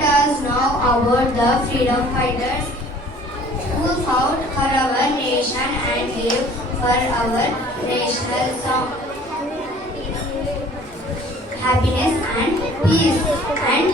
Let us know about the freedom fighters who fought for our nation and gave for our national song, happiness and peace. And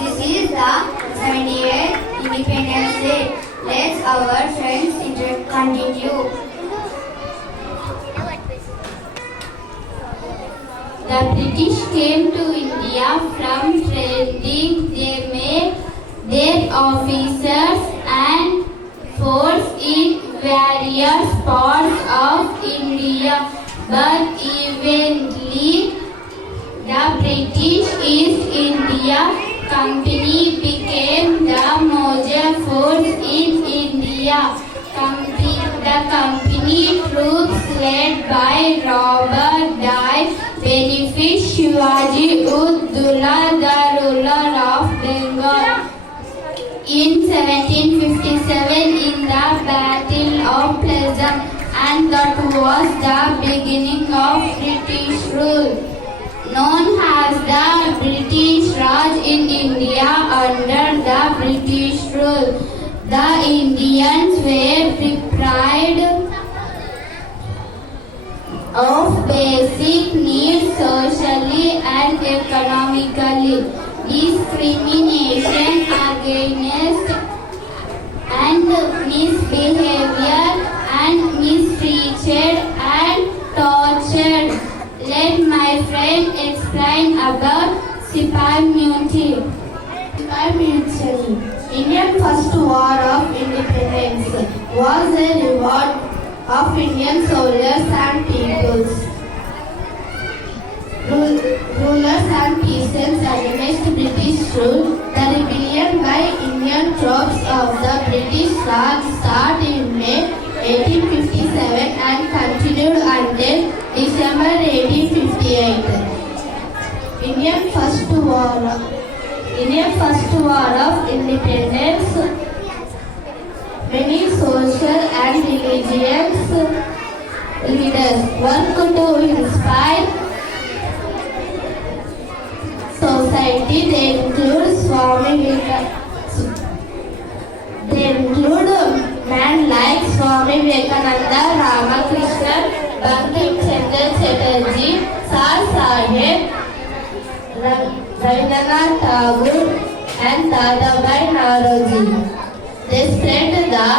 this is the 78th Independence Day. Let's our friends continue. The British came to India from trading. They made their officers and force in various parts of India, but eventually the British East India Company became the major force in India. The company troops led by Robert Dye benefited Shivaji Uddula, the ruler of Bengal. In 1757, in the Battle of Plassey, and that was the beginning of British rule, known as the British Raj in India. Under the British rule, the Indians were deprived of basic needs socially and economically. Discrimination against and misbehavior and mistreated and tortured. Let my friend explain about Sipai Mutiny. Sipai Mutiny, Indian First War of Independence, was a revolt of Indian soldiers and peoples, rulers and peasants against British rule. The rebellion by Indian troops of the British Raj started in May 1857 and continued until December 1858. Indian First War of Independence. Many social and religious leaders worked to inspire society. They include men like Swami Vivekananda, Ramakrishna, Bankim Chandra Chatterjee, Sir Sahib, Rabindranath Tagore, and Dadabhai Naoroji. They spread the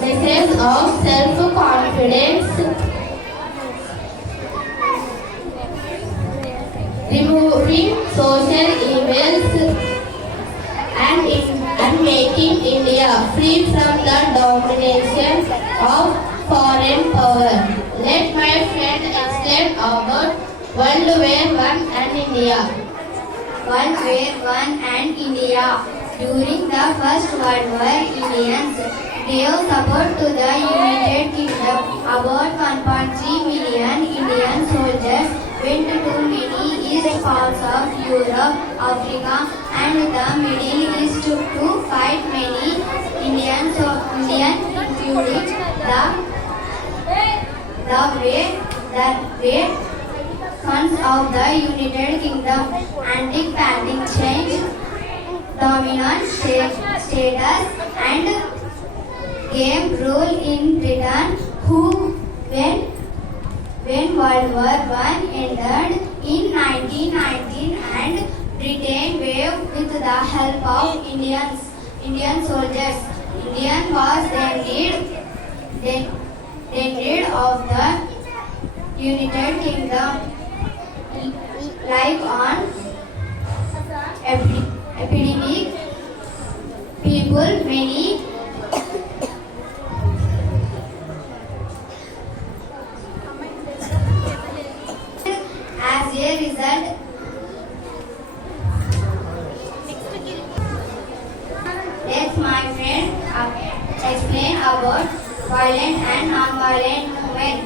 message of self-confidence, removing social evils and making India free from the domination of foreign power. Let my friend explain about World War I and India. World War I and India. During the First World War, Indians gave support to the United Kingdom. About 1.3 million Indian soldiers went to many east parts of Europe, Africa, and the Middle East to fight many Indians, including the great funds of the United Kingdom. Anti-Pantic changed dominant status and gave rule in Britain, when World War I ended in 1919 and Britain waved with the help of Indian soldiers. India was then rid of the United Kingdom. Like on epidemic, people many as a result. Let's my friend explain about violent and non-violent movement.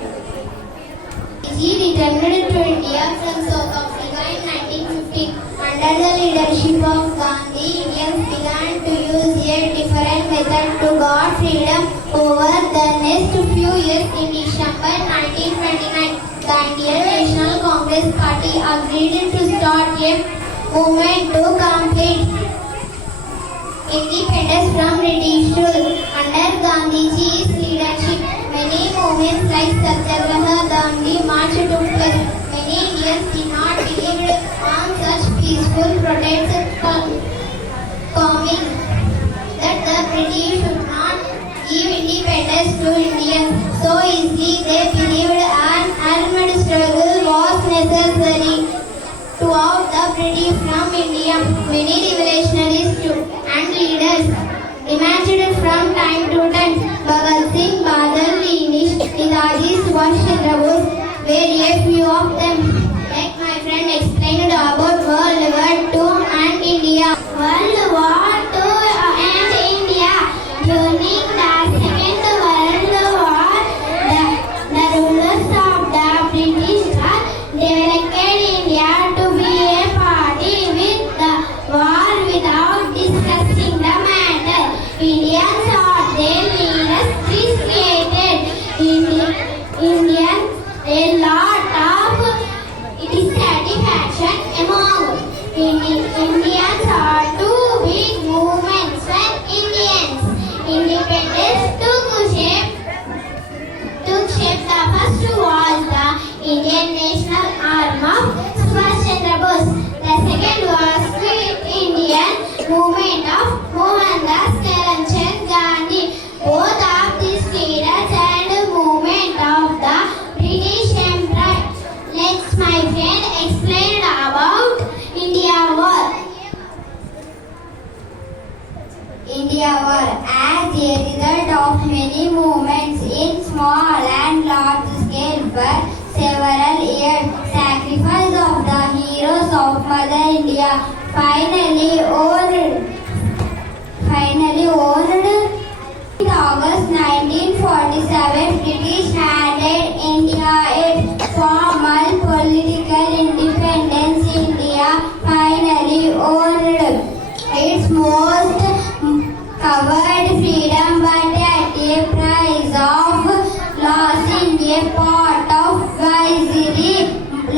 He returned to India from South Africa in 1950. Under the leadership of Gandhi, Indians began to use a different method to gain freedom. Over the next few years, in December 1929, the Indian National Congress Party agreed to start a movement to complete independence from British rule. Under Gandhiji's leadership, many movements like Satyagraha, Dandi March took place. Many Indians did not believe on such peaceful protests, claiming that the British should not give independence to Indians so easily. They believed an armed struggle was necessary to out the British from India. Many revolutionaries and leaders emerged from time to time. Bhagat Singh, Badal, Dinish, Netaji Subhash Chandra Bose were a few of them. Like my friend explained about World War II and India. World War II and India. During the Second World War, the rulers of the British directed India to be a party with the war without discussing the matter. Indians or their leaders created Indians a lot of dissatisfaction among Indians are two big movements when Indians independence took shape. The first was the Indian National Army of Subhash Chandra Bose. The second was Quit Indian Movement of Mohandas Karamchand Gandhi. Both of these leaders and movement of the British Empire. Let's my friend explain about India War. India War, as a result of many movements in small and large scale for several years, sacrifice of the heroes of Mother India finally honored. In August 1947, British handed India its formal political independence. India finally honored its most covered freedom, but at a price of losing a part of Viceroy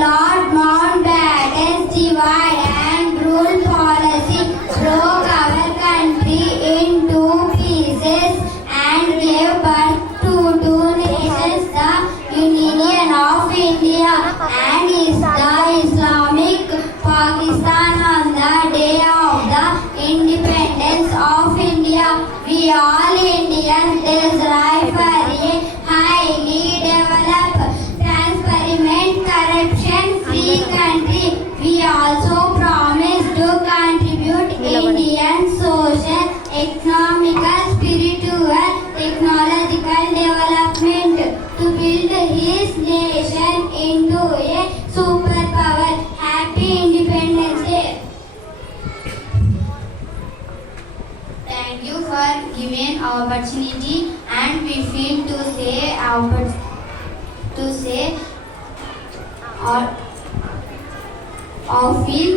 Lord Mountbatten's divide and rule policy broke our country into pieces and gave birth to two nations, the Union of India and the Islamic Pakistan. On the day of the independence of India, we all Indians desire for a highly developed, transparent, corruption-free country. We also promise to contribute Indian social, economical, spiritual, technological development to build his nation into a superpower. Happy Independence Day. Thank you for giving opportunity, and we feel to say or feel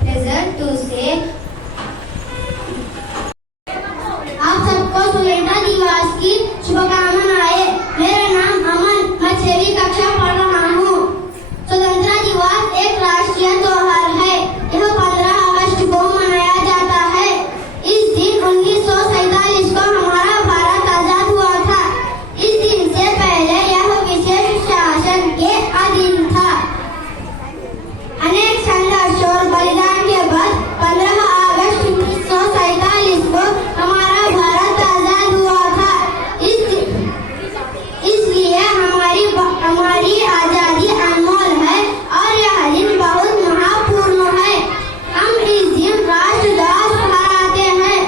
pleasure to say आप सबको स्वतंत्रता दिवस की शुभकामनाएं। मेरा नाम अमन, मैं 6वीं कक्षा पढ़ रहा हूँ। स्वतंत्रता दिवस एक राष्ट्रीय त्योहार है। यह 15 अगस्त को मनाया जाता है। इस दिन 1947 को हमारा भारत आजाद हुआ था। इस दिन से पहले यह विशेष शासन के अधीन था। अनेक संघर्ष और बलिदान के बाद 15 अगस्त 1947 को हमारा भारत आजाद हुआ था। इसलिए हमारी आजादी अनमोल है और यह दिन बहुत महत्वपूर्ण है। हम इस दिन राष्ट्रध्वज फहराते हैं।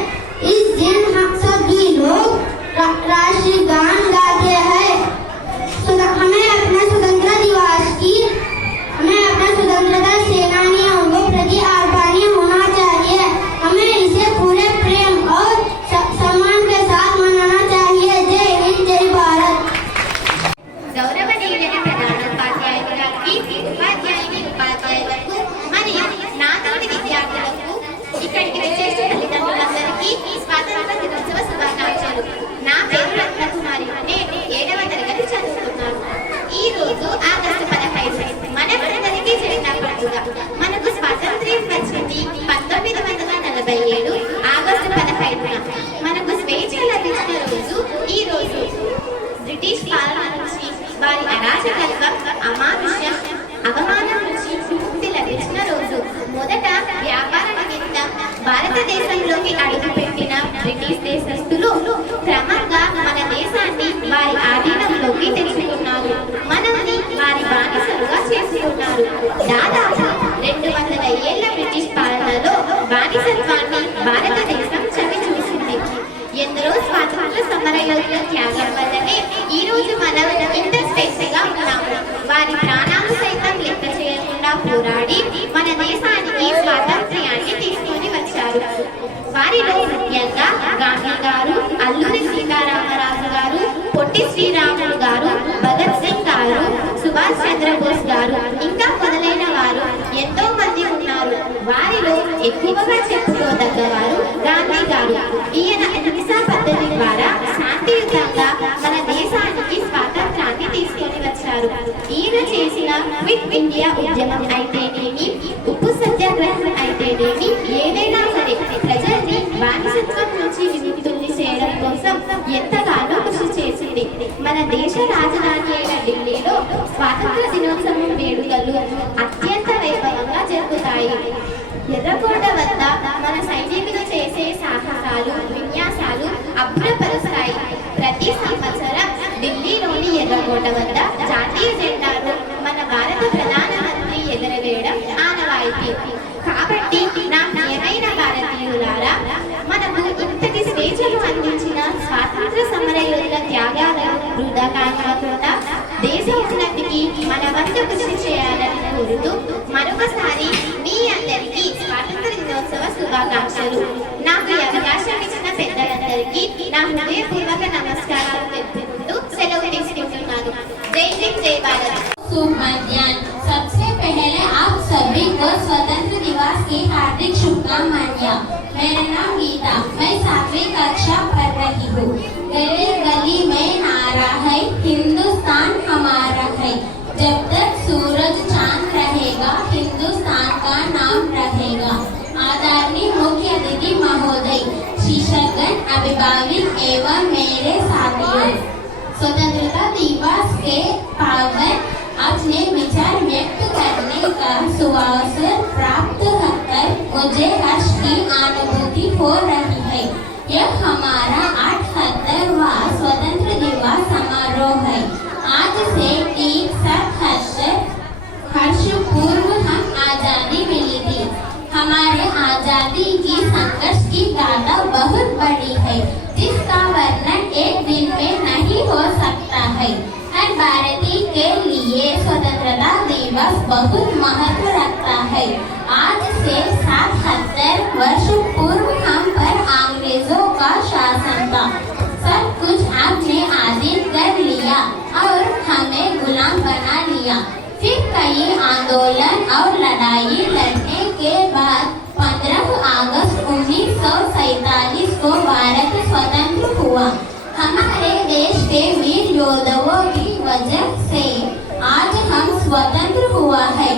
इस दिन हम सभी लोग राष्ट्रीय गान गाते हैं। हमें अपने स्वतंत्रता सेनानियों को प्रति आभारी होना चाहिए। हमें इसे पूरे प्रेम और सम्मान के साथ मनाना चाहिए। जय हिंद, जय भारत। గౌరవనీయులైన ప్రధానోపాధ్యాయులు గారికి, ఉపాధ్యాయులకు మరియు నాతోటి విద్యార్థులకు, ఇక్కడికి వచ్చేసిన తల్లిదండ్రులందరికీ స్వాతంత్ర దినోత్సవ శుభాకాంక్షలు. నా పేరు రత్నకుమారి, నేను 7వ తరగతి చదువుతున్నాను. ఈ రోజు ఆగస్టు 15 మనందరికీ జరిగిన పండుగ. మనకు స్వాతంత్ర్యం వచ్చింది 1947 ఆగస్టు 5న మనకు స్వేచ్ఛ లభించిన రోజు ఈ రోజు. బ్రిటిష్ పాలన నుంచి, వారి అరాచకత్వం, అమానుష్యం, అవమానం నుంచి విముక్తి లభించిన రోజు. మొదట వ్యాపార నిమిత్తం భారతదేశంలోకి అడుగుపెట్టిన బ్రిటిష్ దేశస్థులు క్రమంగా మన దేశాన్ని వారి ఆధీనంలోకి తెచ్చుకున్నారు. మనల్ని వారి బానిసలుగా చేసుకున్నారు. దాదాపు 200 ఏళ్ల బ్రిటిష్ పాలనలో బానిసత్వాన్ని భారతదేశం చవి చూసింది. ఎందరో స్వాతంత్ర సమరయోధుల త్యాగం వల్లనే ఈ రోజు మనం ఇంత స్వేచ్ఛగా ఉన్నాము. వారి ప్రాణాలు సైతం లెక్క చేయకుండా పోరాడి మన దేశానికి స్వాతంత్ర్యాన్ని తీసుకొని వచ్చారు. వారిలో ముఖ్యంగా గాంధీ గారు, అల్లూరి సీతారామరాజు గారు, పొట్టి శ్రీరాములు గారు, భగత్ సింగ్ గారు, సుభాష్ చంద్రబోస్ గారు, ఇంకా మొదలైన వారు ఎంతో మంది ఉన్నారు. వారిలో ఎక్కువగా చెప్పుకోదగ్గవారు గాంధీ గారు. ఈయన అహింసా పద్ధతి ద్వారా శాంతియుతంగా మన దేశానికి స్వాతంత్రాన్ని తీసుకొని వచ్చారు. ఈయన చేసిన క్విట్ ఇండియా ఉద్యమం అయితేనేమి, ఉప్పు సత్యాగ్రహం అయితేనేమి, ఏదైనా సరే ప్రజల్ని బానిసత్వం నుంచి విముక్తుల్ని చేయడం కోసం ఎంతగానో కృషి చేసింది. మన దేశ రాజధాని అయిన ఢిల్లీలో స్వాతంత్ర దినోత్సవం వేడుకలు అత్యంత వైభవంగా జరుగుతాయి. ఎర్రకోట వద్ద మన సైనికులు చేసే సాహసాలు, విన్యాసాలు అభ్రపరుస్తాయి. ప్రతి సంవత్సరం ఢిల్లీలోని ఎర్రకోట వద్ద జాతీయ జెండాను మన భారత ప్రధానమంత్రి ఎగరవేయడం ఆనవాయితీ. కాబట్టి నా ప్రియమైన భారతీయులారా, మనకు ఇంతటి స్వేచ్ఛను అందించిన స్వాతంత్ర సమరయోధుల త్యాగాలను వృధా కాకుండా దేశ ఉన్నతికి మన వంతు కృషి చేయాలని కోరుతూ మరొకసారి మీ అందరికీ స్వాతంత్ర దినోత్సవ శుభాకాంక్షలు. నాకు ఈ అవకాశం ఇచ్చిన పెద్దలందరికీ నా హృదయపూర్వక నమస్కారాలు తెలుపుకుంటూ సెలవు తీసుకుంటున్నాను. జై హింద్, జై భారత్. शुभ मध्याह्न। सबसे पहले आप सभी को स्वतंत्र दिवस की हार्दिक शुभकामनाएं। मेरा नाम गीता, मैं 7वीं कक्षा पढ़ रही हूँ। गली गली में नारा है, हिंदुस्तान हमारा है। जब तक सूरज चांद रहेगा, हिंदुस्तान का नाम रहेगा। आदरणीय मुख्य अतिथि महोदय, शिक्षकगण, अभिभावक एवं मेरे साथियों, स्वतंत्रता दिवस के पावन अपने विचार व्यक्त करने का सुअवसर प्राप्त कर मुझे हर्ष की अनुभूति हो रही है। यह हमारा 78वां स्वतंत्र दिवस समारोह है। आज से ठीक 77 वर्ष पूर्व हम आजादी मिली थी। हमारे आजादी की संघर्ष की गाथा बहुत बड़ी है, जिसका वर्णन एक दिन में नहीं हो सकता है। हर भारतीय के लिए स्वतंत्रता दिवस बहुत महत्व रखता है। आज से 77 वर्ष पूर्व हम पर अंग्रेजों का शासन था। सब कुछ आपने अधीन कर लिया और हमें गुलाम बना लिया। फिर कई आंदोलन और लड़ाई लड़ने के बाद 15 अगस्त 1947 को भारत स्वतंत्र हुआ। हमारे देश के वीर योद्धाओं की वजह से आज हम स्वतंत्र हुआ है।